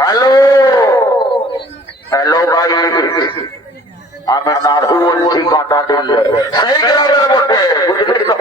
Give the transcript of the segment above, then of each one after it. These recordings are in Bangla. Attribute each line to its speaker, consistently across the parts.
Speaker 1: হ্যালো হ্যালো ভাই। আমি নাড়ু বলছি কাঁটা দিল। সেই গ্রামের মধ্যে। বুঝলি তো?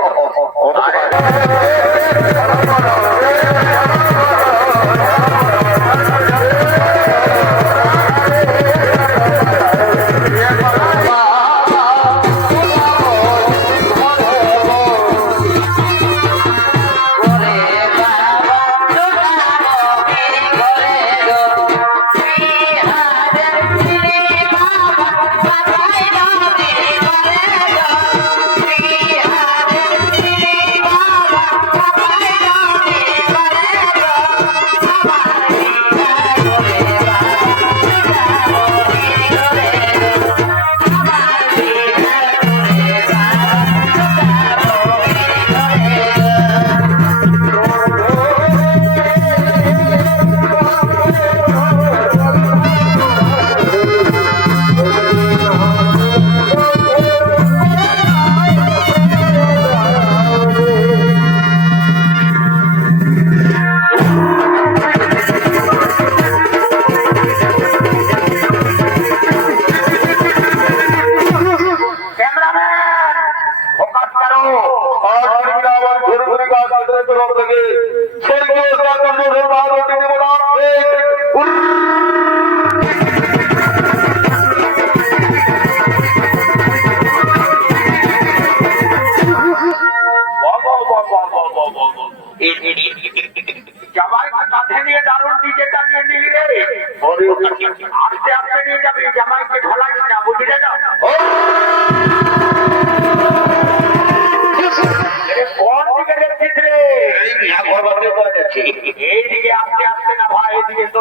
Speaker 1: ফোকাস করো আর আমি আবার ঘুরে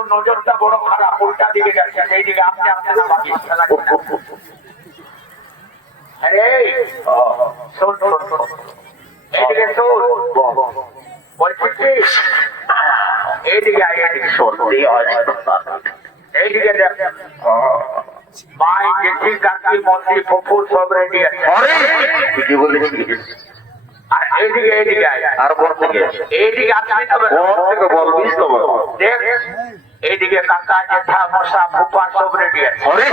Speaker 1: তোর নজরটা বড় খারাপ উল্টা দিকে যাচ্ছে এইদিকে আস্তে আস্তে না ভাই খেলা আরে শোন শোন এইদিকে শোন। বলছিস কি? এইদিকে আয় এইদিকে শোন। এইদিকে দেখ। মাই জেঠি কাকি মন্ত্রী ফুফু সব রেডি আছে।
Speaker 2: ঠিকই বলেছিস।
Speaker 1: আর এইদিকে এইদিকে আয়।
Speaker 2: আর কোন
Speaker 1: এইদিকে আসবি তবে।
Speaker 2: কোন থেকে
Speaker 1: দেখ। এইদিকে কাকা জেঠা মশা ফুপা সব রেডি আছে।
Speaker 2: আরে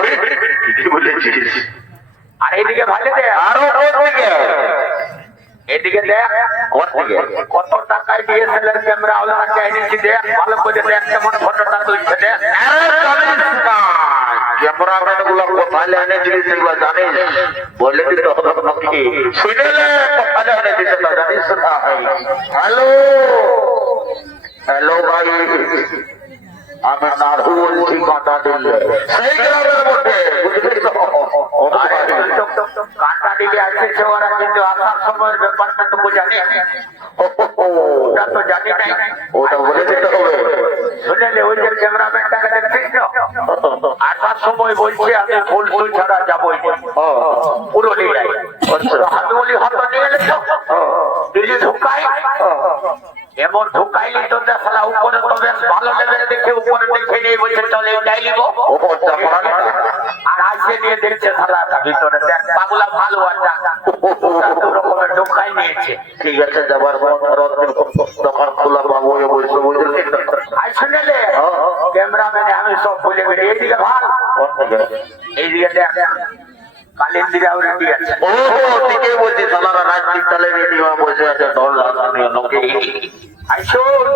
Speaker 2: ঠিকই বলেছিস?
Speaker 1: আর এইদিকে ভালো দে
Speaker 2: আরও থেকে
Speaker 1: এদিকে দেখ। কত টাকায় ডিএসএলআর ক্যামেরা ওলাকে এনেছি দেখ। ভালো করে দেখ কেমন ফটোটা তুলছে দেখ।
Speaker 2: আরে জানিস না। ক্যামেরাম্যানগুলো কোথায় এনেছিলিস সেগুলো জানিস? বলে দিতে হবে নাকি শুনেলে কোথায় এনেছিস সেটা জানিস না। হ্যালো। হ্যালো ভাই। আমি নাড়ু বলছি কাঁটা দিলে সেই গ্রামের মধ্যে বুঝলি তো
Speaker 1: কিন্তু আসার সময়ের ব্যাপারটা ওটা তো জানি
Speaker 2: ওটা বলে দিতে হবে
Speaker 1: ওই যে ক্যামেরাম্যানটাকে দেখছিস না সময় বলছে আমি ফুল ফুল ছাড়া যাবোই পুরো নিয়ে বলি ঢুকাই এমন ঢুকাইলি তো দেখলা উপরে তো বেশ ভালো লেভেল দেখে উপরে দেখে নিয়ে বলছে চলে নিব। আর আজকে নিয়ে দেখছে সালাটা ভিতরে দেখ পাগলা ভালো একটা রকমের ঢুকাই নিয়েছে।
Speaker 2: ঠিক আছে যাবার দোকান খোলা বাবু বলছে বুঝলি
Speaker 1: আর শুনেলে ক্যামেরাম্যানে আমি সব বলে গেলে এইদিকে ভালো। এইদিকে দেখ। কালিন্দিরাও রেডি আছে।
Speaker 2: ও ঠিকই বলছি সালারা রাজনীতি তালে রেডি হয়ে বসে আছে দল লাগানি লোকে
Speaker 1: আর শোন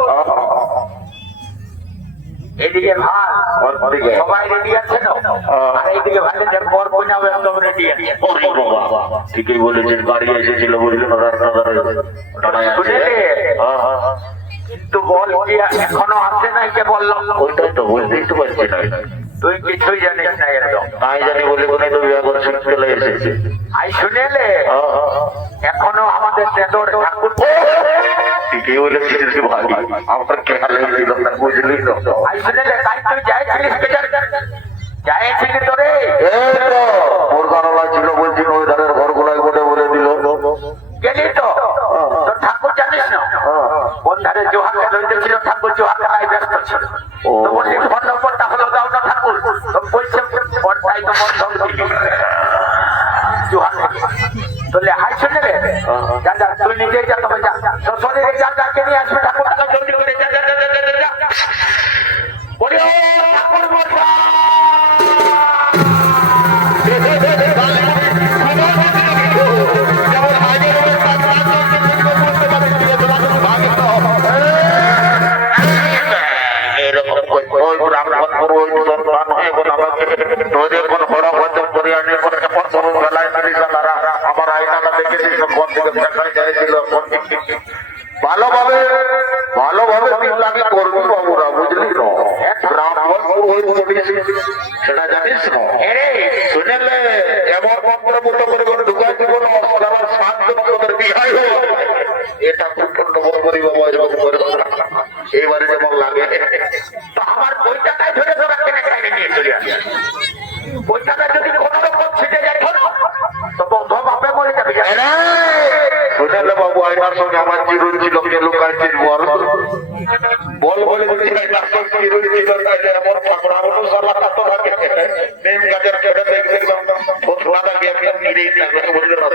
Speaker 1: ভালো সবাই রেডি আছে না আর এইদিকে ভালো দেখ বর বোঝাও একদম রেডি আছে।
Speaker 2: ঠিকই বলেছেন গাড়ি এসেছিল বুঝলেন রাস্তা ধারে
Speaker 1: শুনেলে কিন্তু বল এখনও আসে নাই কে বললাম
Speaker 2: ওইটাই তো বুঝতেই তো পারছি না
Speaker 1: তুই কিছুই জানিস না একদম।
Speaker 2: তাই জানি বলে কোনে তো বিবাহ করে শুনে চলে এসেছে
Speaker 1: আই শুনেলে? এখনও আমাদের তেতর ঠাকুর
Speaker 2: ঠিকই বলেছিস ভাই। আমার কেনা লেগেছিল বুঝলি তো
Speaker 1: আই শুনেলে তাই তুই যাইছিলিস বেচার যাইছিলি তো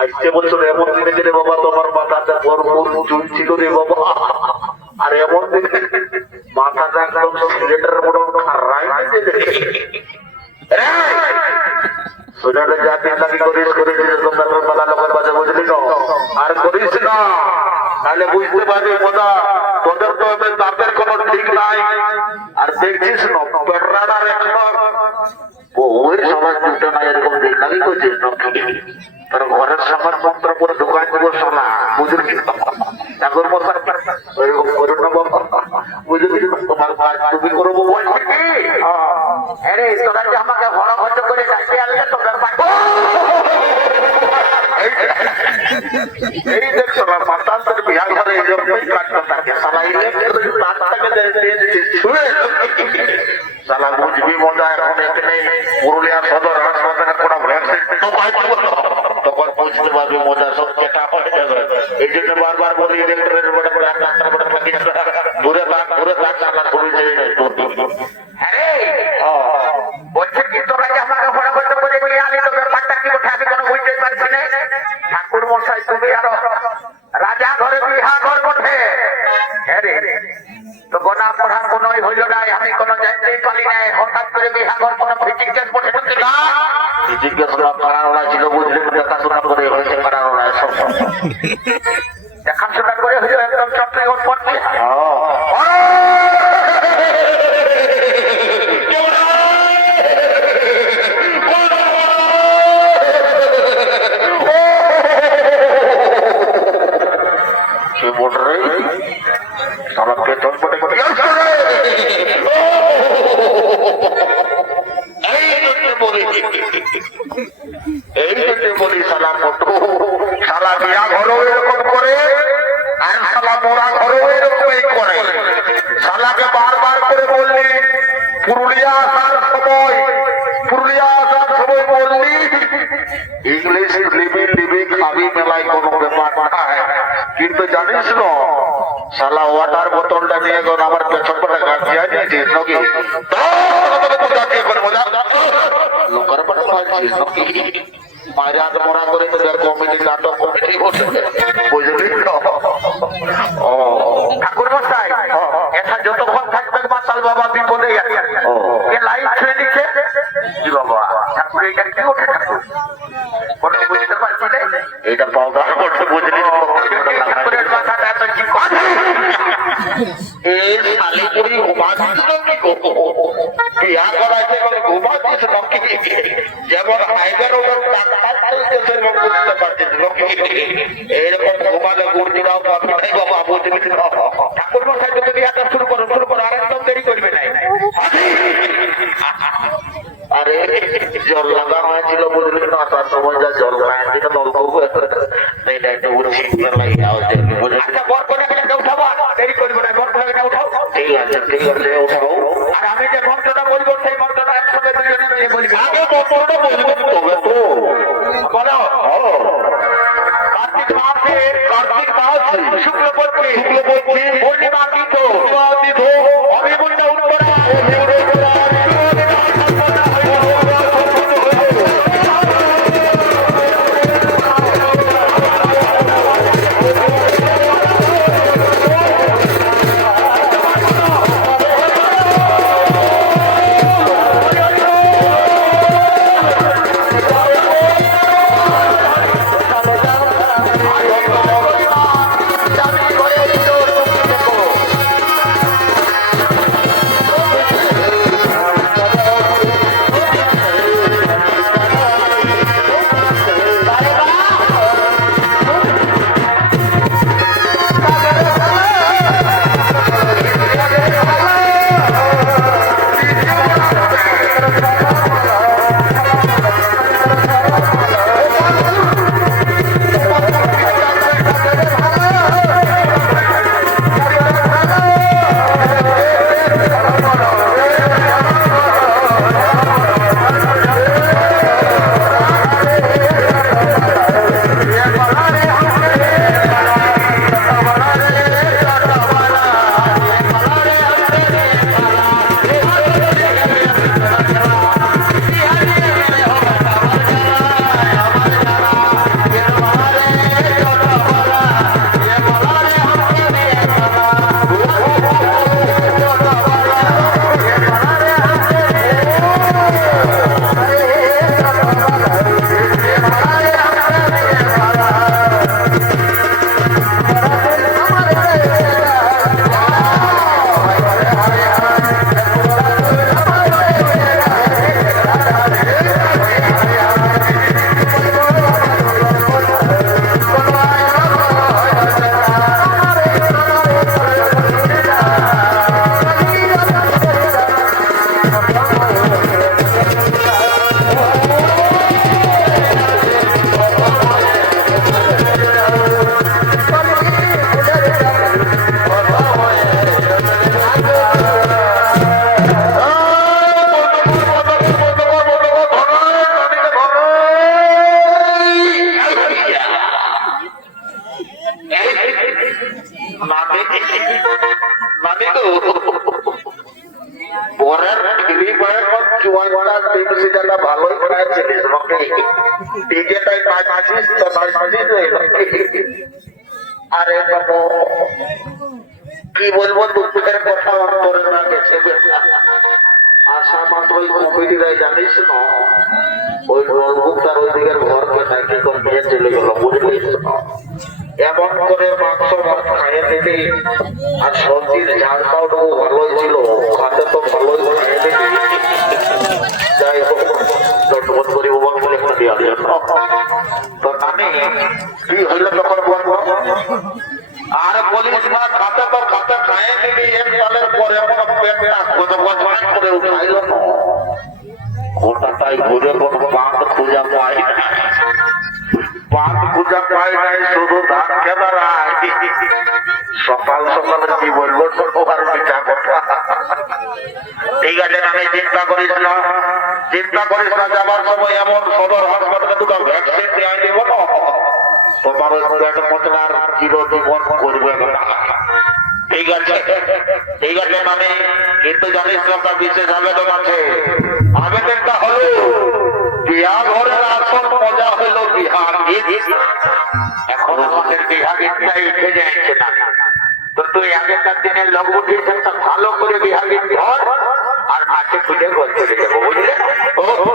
Speaker 2: আসছে বছর এমন দিনে দিনে বাবা, তোমার মাথাতে ভরপুর চুল ছিল রে বাবা। আর এমন দিনে মাথাটা একদম সিলেটের মতো খারাই সোনারে যা লাগি করিস করিস তোমরা মেলা লোকের বাজে বুঝলি না। আর সমাজ না এরকম লাগি করছিস তোর ঘরের সবার মন্ত্র করে দোকান দিব সোনা বুঝলি ঠাকুর মশাই ওইরকম করো না বাবা বুঝলি তোমার কাজ তুমি করব বলছি
Speaker 1: আরে তোরা যে আমাকে ঘর খরচ করে ডাকতে আনলে তো ব্যাপারটা
Speaker 2: এই দেখছ না মাতান্তর বিয়া ঘরে এরকমই কাটতে থাকে সালা ইলেকট্রিক তারটাকে দিয়ে দিচ্ছিস সালা বুঝবি মজা এখন এখানে পুরুলিয়া সদর হাসপাতালে কোনো ভ্যাকসিন তখন বুঝতে পারবি মজা সব কেটা হয়ে যাবে। এই জন্য বারবার বলি ইলেকট্রিকের বড় বড় ডাক্তার বড় থাকি দূরে থাক দূরে থাক চালা শুরু হয়ে যায়
Speaker 1: আরে বলছে কি তোরা যে আমাকে ঘর খরচ করে নিয়ে আনলি তো ব্যাপারটা কি ওঠে আমি কোনো বুঝতেই পারছি না। ঠাকুর মশাই তুমি আরও রাজা ঘরে বিহা ঘর বটে। হ্যাঁ রে। তো গোনা পড়ার কোনো হইল নাই আমি কোনো জানতেই পারি নাই হঠাৎ করে বিহা ঘর কোনো বটে ঢুকতে না।
Speaker 2: জিজ্ঞেস করলাম Ha ha ha! সময়, পুরুলিয়া আসার সময় বললি ইংলিশ লিভিং লিভিং খাবি মেলায় কোনো ব্যাপার নাই কিন্তু জানিস না, শালা ওয়াটার বোতলটা নিয়ে গেল আমার পেছন করে গাছিয়া নিয়েছিস নাকি? লোকের
Speaker 1: ঠাকুর মাতাল বাবা বিপদে গেছে। এ লাইট ছুঁয়ে দিচ্ছে কি বাবা ঠাকুর এটা কি ওঠে ঠাকুর কোনো বুঝতে পারছি না
Speaker 2: এটা পাউডার করতে বুঝলি
Speaker 1: ঠাকুরের মাথাটা এত কি কথা
Speaker 2: এই শালিপুরি ঘুমাচ্ছিস নাকি গো? বিয়া করাইতে গেলে ঘুমাচ্ছিস নাকি? যেমন চলছে সেরকম বুঝতে নাকি? এইরকম ঘুমালে বাবা, বুঝলি
Speaker 1: ঠাকুর মশাই তুমি বিয়াটা শুরু করো শুরু করো আর একদম দেরি করবে না
Speaker 2: আরে জল লাগা হয়েছিল বুঝলি না তার সময় যা জল খাইছিল নলকূপ এইটা একটু
Speaker 1: উঠাও।
Speaker 2: ঠিক আছে ঠিক আছে উঠাও।
Speaker 1: আর আমি যে মন্ত্রটা বলব সেই মন্ত্রটা একসঙ্গে দুজনে মিলে বলবি।
Speaker 2: আগে মন্ত্রটা বলব তবে তো।
Speaker 1: বলো। কার্তিক মাসে
Speaker 2: কার্তিক মাস।
Speaker 1: শুক্লপক্ষে
Speaker 2: শুক্লপক্ষে।
Speaker 1: পূর্ণিমা তিথ।
Speaker 2: আশা মাত্র ওই কমিটি দেয়, জানিস না ওই নলবুক তার ওই দিকের ঘরকে নাকি নিয়ে চলে গেল, বুঝলিস না? এমন করে মাংস খাইয়ে দিলি আর সবজির ঝালটাও ভালোই ছিল খাতে তো ভালোই খাইয়ে দিলি যাই হোক, দণ্ডবোধ তো আমি কি হইল তখন আর বলিস না, খাতে তো খাতে খাইয়ে দিলি এক সালের পরে বছর করে উঠাইলো না। গোটাটাই ঘুরে কোনো বাঁধ খুঁজা পাই খুঁজা পাই নাই, শুধু ধান সকাল সকালে কি বলব কথা। ঠিক আছে আমি চিন্তা করিস না, চিন্তা করিস না যাবার সময় এমন সদর হাসপাতালে দুটো ভ্যাকসিন দিয়ে দিব না। তোমার ওই মতনার চিরজীবন করবে ঠিক আছে? ঠিক আছে মানে কিন্তু জানিস না বিশেষ আবেদন আছে। আবেদনটা হলো বিহার
Speaker 1: আমাদের বিহাগিনটাই উঠে যাচ্ছে তো তুই আগেকার দিনের লোক ভালো করে বিহাগিন ধর আর মাঠে খুঁজে গোল বুঝলে?
Speaker 2: ও ও,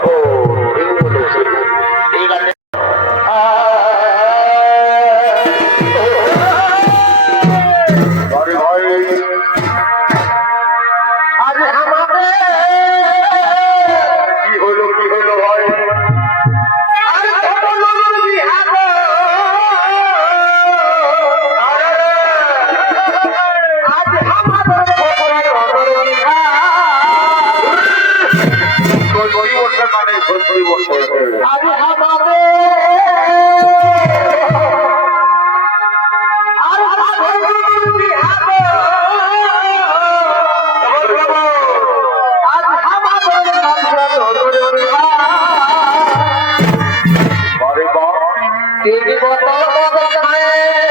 Speaker 1: তিনি বদল বদল